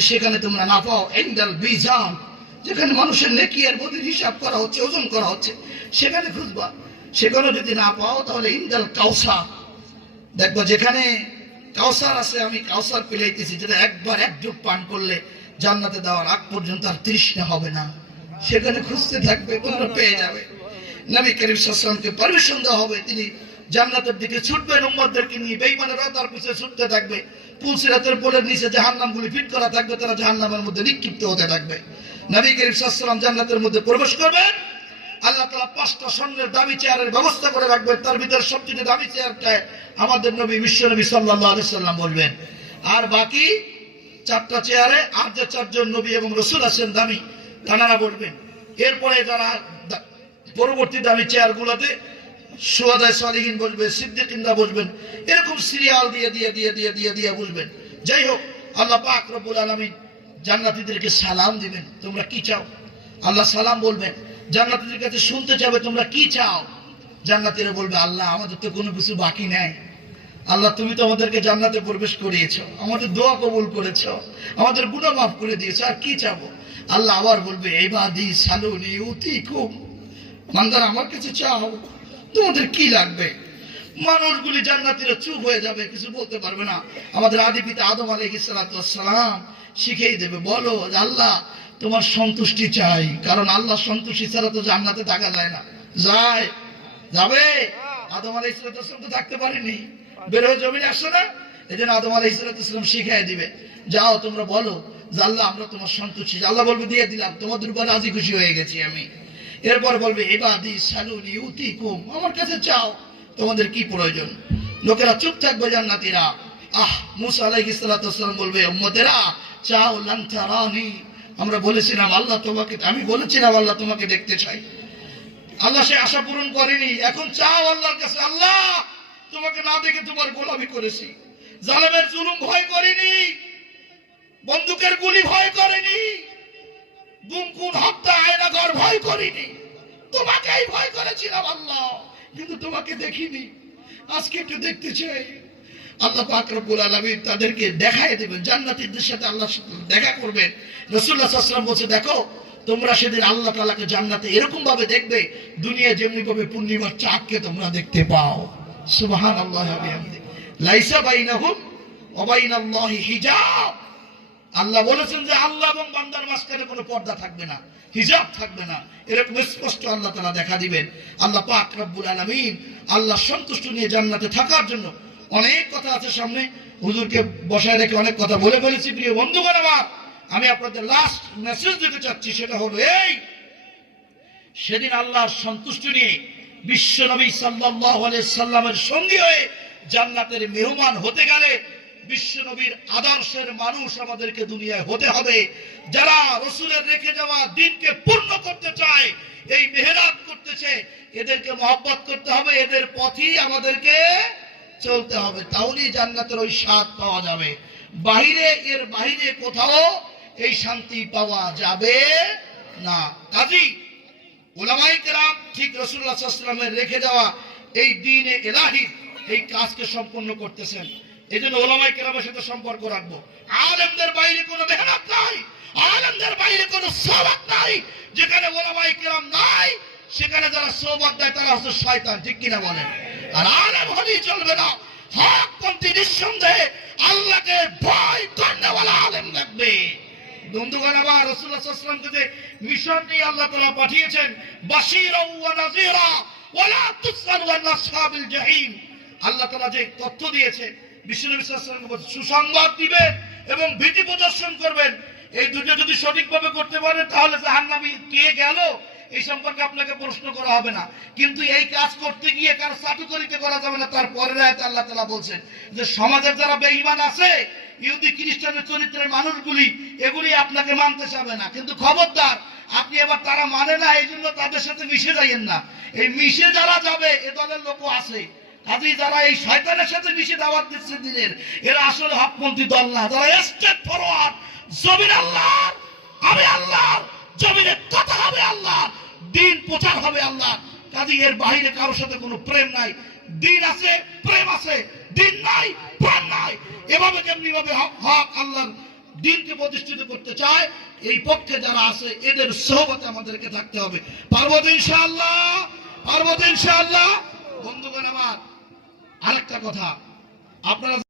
সেখানে যেখানে মানুষের নেকি বদির হিসাব করা হচ্ছে, ওজন করা হচ্ছে, সেখানে খুঁজবা সেখানে যদি না পাও, তাহলে ইনদাল কাউসার। দেখব যেখানে কাউসার আছে, আমি কাউসার যেটা একবার পান করলে জান্নাতে দেওয়ার আগ পর্যন্ত আর তৃষ্ণা হবে না। সেখানে খুঁজতে থাকবে পেয়ে যাবে। নবী করিম পারমিশন দেওয়া হবে, তিনি জান্নাতের দিকে ছুটবেন উম্মদদেরকে নিয়ে বেইমানেরাও তার পিছনে ছুটতে থাকবে। পুলসিরাতের পোলের নিচে জাহান্নামগুলি ফিট করা থাকবে, তারা জাহান্নামের মধ্যে নিক্ষিপ্ত হতে থাকবে। নবী করিম সাল্লাম জান্নাতের মধ্যে প্রবেশ করবেন, আল্লাহ তালা পাঁচটা স্বর্ণের দামি চেয়ারের ব্যবস্থা করে রাখবেন। তার ভিতরে সবচেয়ে দামি চেয়ারটা আমাদের নবী, বিশ্ব নবী সাল্লাহ আলি সাল্লাম বলবেন। আর বাকি চারটা চেয়ারে আর যে চারজন নবী এবং রসুল আছেন, দামি, তানারা বলবেন। এরপরে যারা পরবর্তী দামি চেয়ারগুলোতে সুয়াদায় সালিহীন বসবেন, সিদ্দিকিনরা বসবেন, এরকম সিরিয়াল দিয়ে দিয়ে দিয়ে দিয়ে দিয়ে দিয়ে বসবেন। যাই হোক, আল্লাহ পাক রব্বুল আলমিন জান্নাতীদেরকে সালাম দিবেন। তোমরা কি চাও? আল্লাহ সালাম বলবেন, জান্নাতীদের কাছে শুনতে চাবে তোমরা কি চাও? জান্নাতীরা বলবে, আল্লাহ, আমাদের তো কোনো কিছু বাকি নাই। আল্লাহ, তুমি তো আমাদেরকে জান্নাতে প্রবেশ করিয়েছো, আমাদের দোয়া কবুল করেছ, আমাদের গুণা মাফ করে দিয়েছ, আর কি চাবো? আল্লাহ আবার বলবে, এবাদি সালুনি উতি খুব মান্দার আমার কাছে চাও। তোমাদের কি লাগবে? মানুষগুলি জান্নাতিরা চুপ হয়ে যাবে, কিছু বলতে পারবে না। আমাদের আদি পিতা আদম আলহিসালাম শিখেই দেবে, বলো আল্লাহ তোমার সন্তুষ্টি চাই, কারণ আল্লাহ সন্তুষ্টি ছাড়া তো জান্নাতে থাকা যায় না। যায়। যাবে? আদম আলাই ইসলাম তো থাকতে পারেনি। বের হয়ে জমিনে আসছে না। এই জন্য আদম আলাই ইসলাম শিখাই দিবে। যাও, তোমরা বলো আল্লাহ, আমরা তোমার সন্তুষ্টি আল্লাহ বলবে, দিয়ে দিলাম। তোমাদের উপর রাজি খুশি হয়ে গেছি আমি। এরপর বলবে এবাদি সালুনি উতি কুম আমার কাছে চাও, তোমাদের কি প্রয়োজন? লোকেরা চুপ থাকবে জান্নাতীরা। আহ, মুসা আলাইহিস সালাম বলবে, উম্মতেরা, চাও লান্তারানি আমরা বলেছিলাম, আল্লাহ তোমাকে, আমি বলেছিলাম, আল্লাহ তোমাকে দেখতে চাই। আল্লাহ সে আশা পূরণ করেনি। এখন চাও আল্লাহর কাছে, আল্লাহ, তোমাকে না দেখে তোমার গোলামি করেছি। জালেমের জুলুম ভয় করিনি, বন্দুকের গুলি ভয় করেনি। গুমকুন হত্যা আয়নাগর ভয় করিনি। তোমাকেই ভয় করেছিলাম, আল্লাহ। কিন্তু তোমাকে দেখিনি। আজকে একটু দেখতে চাই। আল্লাহ পাক রব্বুল আলামিন তাদেরকে দেখায় দেবেন, জান্নাতীদের সাথে আল্লাহ দেখা করবেন। রাসূলুল্লাহ সাল্লাল্লাহু আলাইহি বলছে, দেখো, তোমরা সেদিন আল্লাহ তাআলাকে জান্নাতে এরকম ভাবে দেখবে, দুনিয়া যেমনি ভাবে পূর্ণিমার চাঁদকে তোমরা দেখতে পাও। সুবহানাল্লাহি ওয়া বিহামদিহি লাইসা বাইনাহুম ওয়া বাইনাল্লাহি হিজাব। আল্লাহ বলেছেন যে আল্লাহ এবং বান্দার মাঝখানে কোনো পর্দা থাকবে না, হিজাব থাকবে না। এরকম স্পষ্ট আল্লাহ তারা দেখা দিবেন। আল্লাহ পাক রব্বুল আলামিন আল্লাহ সন্তুষ্ট নিয়ে জান্নাতে থাকার জন্য অনেক কথা আছে সামনে। হুজুরকে বসায় রেখে অনেক কথা বলে ফেলেছি, প্রিয় বন্ধুগণ আমার। আমি আপনাদের লাস্ট মেসেজ দিতে চাচ্ছি, সেটা হলো এই। সেদিন আল্লাহর সন্তুষ্টি নিয়ে বিশ্ব নবী আলাইহি সাল্লামের সঙ্গী হয়ে জান্নাতের মেহমান হতে গেলে বিশ্ব নবীর আদর্শের মানুষ আমাদেরকে দুনিয়ায় হতে হবে। যারা রসুলের রেখে যাওয়া দিনকে পূর্ণ করতে চায়, এই মেহরাত করতেছে, এদেরকে মহব্বত করতে হবে, এদের পথই আমাদেরকে চলতে হবে। তাহলেই জান্নাতের ওই স্বাদ পাওয়া যাবে। বাহিরে, এর বাহিরে কোথাও এই শান্তি পাওয়া যাবে না। কাজী ওলামাই কেরাম ঠিক রসুল্লাহ সাল্লামের রেখে যাওয়া এই দিনে এলাহি, এই কাজকে সম্পন্ন করতেছেন। এই জন্য ওলামাই কেরামের সাথে সম্পর্ক রাখব। আলেমদের বাইরে কোনো মেহনত নাই, আলেমদের বাইরে কোনো সবাক নাই। যেখানে ওলামাই কেরাম নাই, সেখানে যারা সোবাদ দেয় তারা হচ্ছে শয়তান, ঠিক কিনা বলেন? আর আলেম হলেই চলবে না। হক পন্থী নিঃসন্দেহে আল্লাহকে ভয় করেওয়ালা আলেম লাগবে। বন্ধুগণ আবার রসুল্লাহ সাল্লামকে যে মিশন নিয়ে আল্লাহ তাআলা পাঠিয়েছেন বাশীরা ওয়া নাযীরা ওয়ালা তুসআল ওয়ান আসহাবিল জাহিম। আল্লাহ তাআলা যে তথ্য দিয়েছে বিশ্বনবী সুসংবাদ দিবেন এবং ভীতি প্রদর্শন করবেন। এই দুটো যদি সঠিকভাবে করতে পারেন, তাহলে জাহান্নামী কে গেল? এই সম্পর্কে আপনাকে প্রশ্ন করা হবে না। কিন্তু এই কাজ করতে গিয়ে কারও চাটুকরিতে করা যাবে না। তার পরের আয়াতে আল্লাহ তাআলা বলছেন যে, সমাজের যারা বেঈমান আছে, ইহুদি, খ্রিস্টানের চরিত্রের মানুষগুলি, এগুলি আপনাকে মানতে চাবে না। কিন্তু খবরদার, আপনি এবার তারা মানে না এই জন্য তাদের সাথে মিশে যাইয়েন না। এই মিশে যারা যাবে, এ দলের লোকও আছে। কাজেই যারা এই শয়তানের সাথে মিশে দাওয়াত দিচ্ছে দিনের, এরা আসলে হকপন্থী দল না যারা স্টেট ফরওয়ার্ড জমির আল্লাহ, আমি আল্লাহ, জমিনে কথা হবে আল্লাহ, দিন প্রচার হবে আল্লাহ। কাজে এর বাইরে কারোর সাথে কোনো প্রেম নাই। দিন আছে, প্রেম আছে, দিন নাই, প্রাণ নাই। এভাবে কেমনি ভাবে হক আল্লাহর দিনকে প্রতিষ্ঠিত করতে চায়, এই পক্ষে যারা আছে, এদের সহবতে আমাদেরকে থাকতে হবে। পার্বত ইনশাআল্লাহ? পার্বত ইনশাআল্লাহ? বন্ধুগণ আমার আরেকটা কথা। আপনারা